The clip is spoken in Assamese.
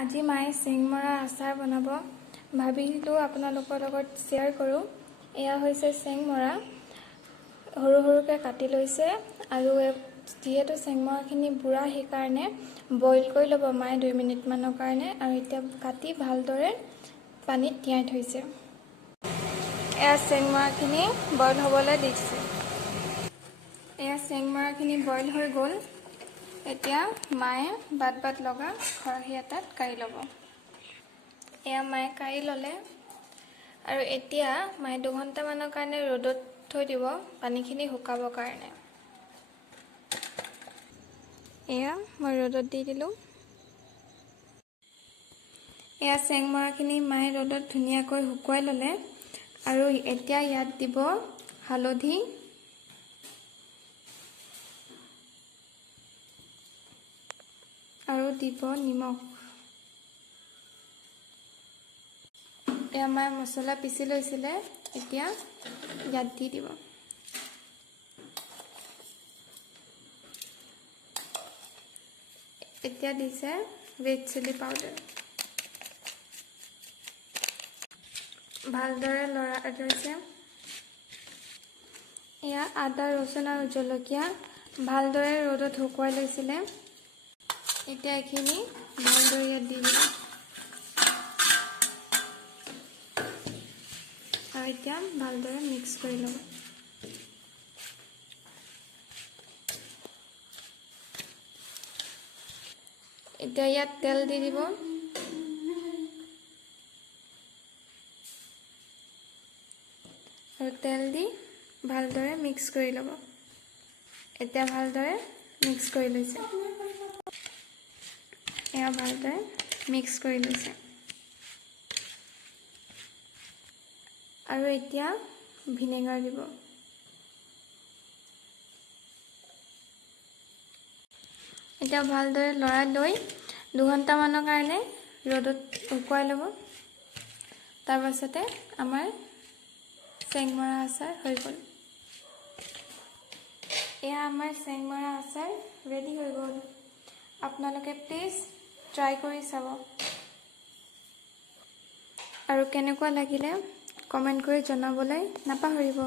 আজি মায়ে চেংমৰা আচাৰ বনাব ভাবিলোঁ আপোনালোকৰ লগত শ্বেয়াৰ কৰোঁ। এয়া হৈছে চেংমৰা, সৰু সৰুকৈ কাটি লৈছে আৰু যিহেতু চেংমৰাখিনি বুঢ়া সেইকাৰণে বইল কৰি ল'ব মায়ে 2 মিনিটমানৰ কাৰণে আৰু এতিয়া কাটি ভালদৰে পানীত তিয়াই থৈছে। এয়া চেংমৰাখিনি বইল হ'বলৈ দিছে। এয়া চেংমৰাখিনি বইল হৈ গ'ল। এতিয়া মায়ে বাট লগা খৰাহী এটাত কাঢ়ি ল'ব। এয়া মায়ে কাঢ়ি ল'লে আৰু এতিয়া মায়ে 2 ঘণ্টামানৰ কাৰণে ৰ'দত থৈ দিব পানীখিনি শুকাবৰ কাৰণে। এয়া মই ৰ'দত দি দিলোঁ। এয়া চেংমৰাখিনি মায়ে ৰ'দত ধুনীয়াকৈ শুকুৱাই ল'লে আৰু এতিয়া ইয়াত দিব হালধি, আৰু দিব নিমখ। এয়া মায়ে মছলা পিচি লৈছিলে, এতিয়া ইয়াত দি দিব। এতিয়া দিছে ৰেড চিলি পাউডাৰ। ভালদৰে লৰাই লৈছে। এয়া আদা, ৰচুন আৰু জলকীয়া ভালদৰে ৰ'দত শুকুৱাই লৈছিলে। এতিয়া এইখিনি ভালদৰে ইয়াত দি দিব আৰু এতিয়া ভালদৰে মিক্স কৰি ল'ব। এতিয়া ইয়াত তেল দি দিব আৰু তেল দি ভালদৰে মিক্স কৰি ল'ব। এতিয়া ভালদৰে মিক্স কৰি লৈছে। এয়া ভালদৰে মিক্স কৰি লৈছে আৰু এতিয়া ভিনেগাৰ দিব। এতিয়া ভালদৰে লৰাই লৈ 2 ঘণ্টামানৰ কাৰণে ৰ'দত শুকুৱাই ল'ব। তাৰ পাছতে আমাৰ চেংমৰা আচাৰ হৈ গ'ল। এয়া আমাৰ চেংমৰা আচাৰ ৰেডি হৈ গ'ল। আপোনালোকে প্লিজ ট্ৰাই কৰি চাব আৰু কেনেকুৱা লাগিলে কমেণ্ট কৰি জনাবলৈ নাপাহৰিব।